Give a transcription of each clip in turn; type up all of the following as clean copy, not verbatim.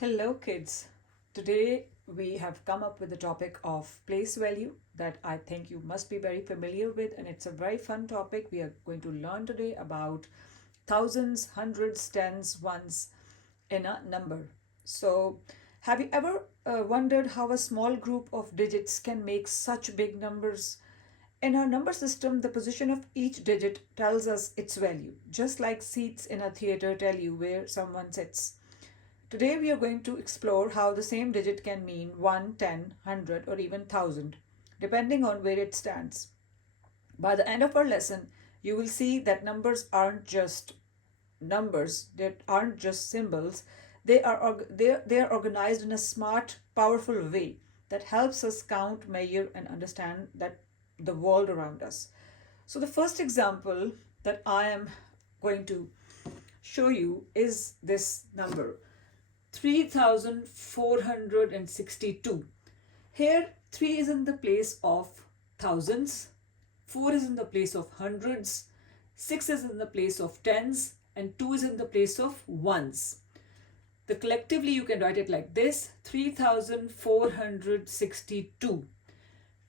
Hello, kids. Today we have come up with the topic of place value that I think you must be very familiar with, and it's a very fun topic. We are going to learn today about thousands, hundreds, tens, ones in a number. So, have you ever wondered how a small group of digits can make such big numbers? In our number system, the position of each digit tells us its value, just like seats in a theater tell you where someone sits. Today we are going to explore how the same digit can mean 1, 10, 100, or even 1000, depending on where it stands. By the end of our lesson, you will see that numbers aren't just numbers, they aren't just symbols. They are organized in a smart, powerful way that helps us count, measure, and understand that the world around us. So the first example that I am going to show you is this number 3462. Here, 3 is in the place of thousands, 4 is in the place of hundreds, 6 is in the place of tens, and 2 is in the place of ones. The collectively you can write it like this 3462.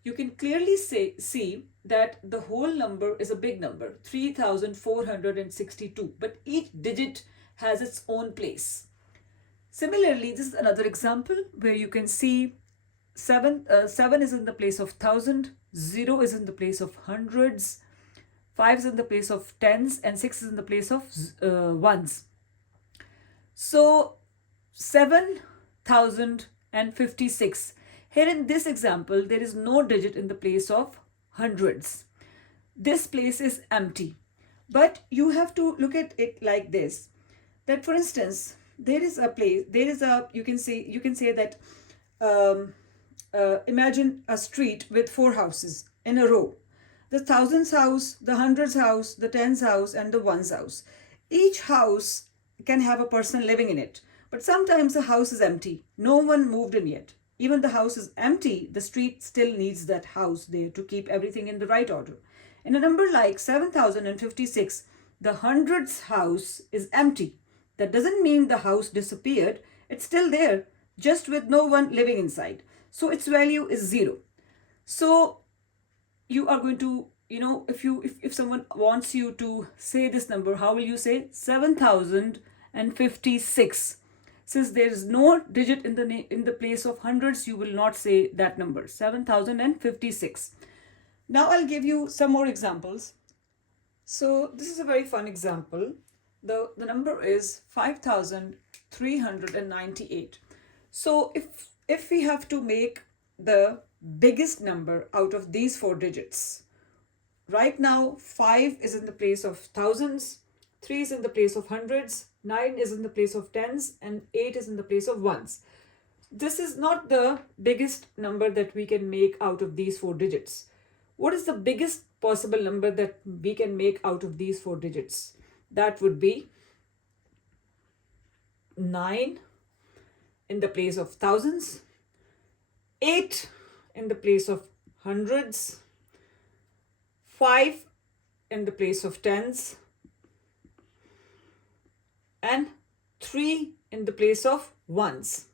You can clearly see that the whole number is a big number 3462, but each digit has its own place. Similarly, this is another example where you can see 7 is in the place of 1000, 0 is in the place of hundreds, 5 is in the place of tens, and 6 is in the place of ones. So 7056. Here in this example, there is no digit in the place of hundreds. This place is empty. But you have to look at it like this, that for instance, there is a place, you can say that imagine a street with 4 houses in a row: the thousands house, the hundreds house, the tens house, and the ones house. Each house can have a person living in it, but sometimes the house is empty, no one moved in yet. Even the house is empty, the street still needs that house there to keep everything in the right order. In a number like 7056, the hundreds house is empty. That doesn't mean the house disappeared. It's still there, just with no one living inside. So its value is 0. So you are going to, if someone wants you to say this number, how will you say 7056? Since there is no digit in the place of hundreds, you will not say that number 7056. Now I'll give you some more examples. So this is a very fun example. The number is 5398. So if we have to make the biggest number out of these 4 digits, right now 5 is in the place of thousands, 3 is in the place of hundreds, 9 is in the place of tens, and 8 is in the place of ones. This is not the biggest number that we can make out of these 4 digits. What is the biggest possible number that we can make out of these 4 digits? That would be 9 in the place of thousands, 8 in the place of hundreds, 5 in the place of tens, and 3 in the place of ones.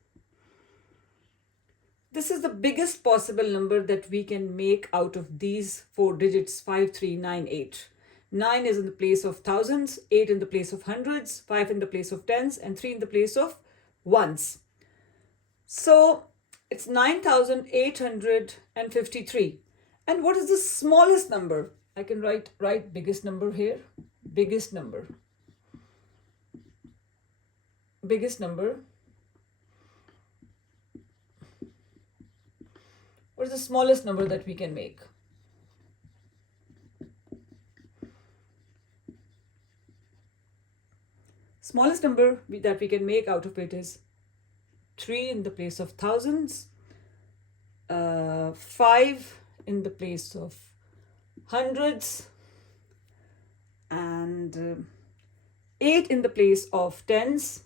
This is the biggest possible number that we can make out of these 4 digits 5398. 9 is in the place of thousands, 8 in the place of hundreds, 5 in the place of tens, and 3 in the place of ones. So it's 9853. And what is the smallest number? I can write biggest number here. Biggest number. Biggest number. What is the smallest number that we can make? Smallest number that we can make out of it is 3 in the place of thousands, 5 in the place of hundreds, and 8 in the place of tens,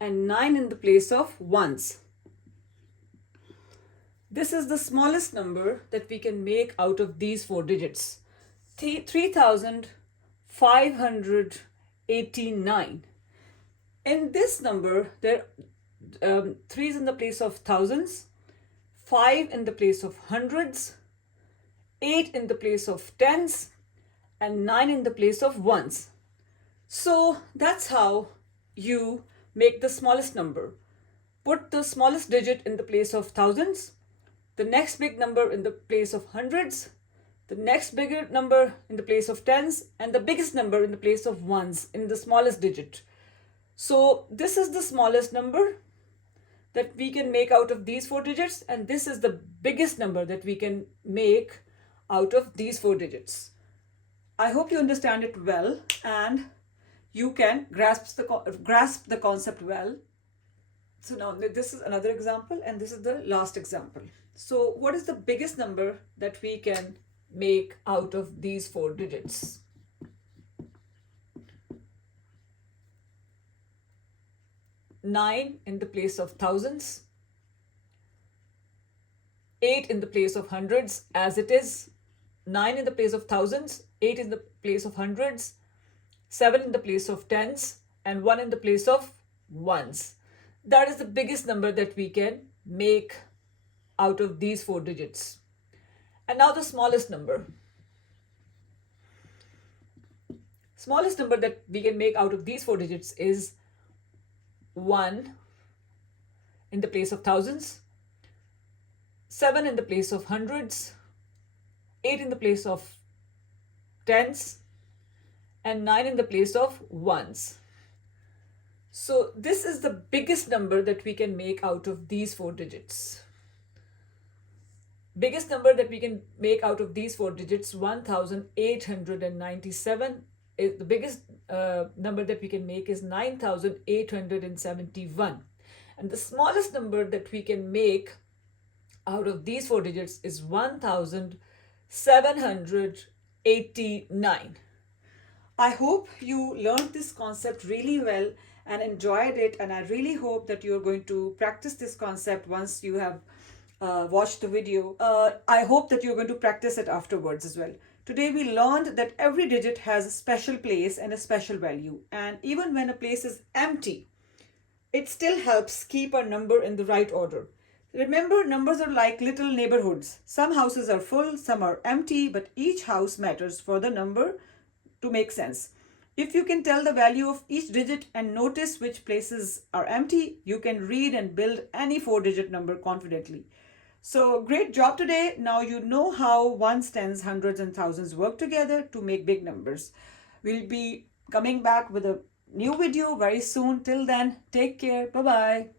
and 9 in the place of ones. This is the smallest number that we can make out of these 4 digits. 3589. In this number, there threes in the place of thousands, 5 in the place of hundreds, 8 in the place of tens, and 9 in the place of ones. So that's how you make the smallest number. Put the smallest digit in the place of thousands, the next big number in the place of hundreds, the next bigger number in the place of tens, and the biggest number in the place of ones in the smallest digit. So this is the smallest number that we can make out of these 4 digits, and this is the biggest number that we can make out of these 4 digits. I hope you understand it well and you can grasp the concept well. So now this is another example and this is the last example. So what is the biggest number that we can make out of these 4 digits? Nine in the place of thousands, 8 in the place of hundreds as it is, 9 in the place of thousands, 8 in the place of hundreds, 7 in the place of tens, and 1 in the place of ones. That is the biggest number that we can make out of these 4 digits. And now the smallest number. Smallest number that we can make out of these 4 digits is 1 in the place of thousands, 7 in the place of hundreds, 8 in the place of tens, and 9 in the place of ones. So this is the biggest number that we can make out of these 4 digits. Biggest number that we can make out of these 4 digits, 1897. The biggest number that we can make is 9871. And the smallest number that we can make out of these 4 digits is 1789. I hope you learned this concept really well and enjoyed it, and I really hope that you're going to practice this concept once you have watched the video. I hope that you're going to practice it afterwards as well. Today we learned that every digit has a special place and a special value, and even when a place is empty, it still helps keep a number in the right order. Remember, numbers are like little neighborhoods. Some houses are full, some are empty, but each house matters for the number to make sense. If you can tell the value of each digit and notice which places are empty, you can read and build any 4-digit number confidently. So great job today. Now you know how ones, tens, hundreds, and thousands work together to make big numbers. We'll be coming back with a new video very soon. Till then, take care. Bye-bye.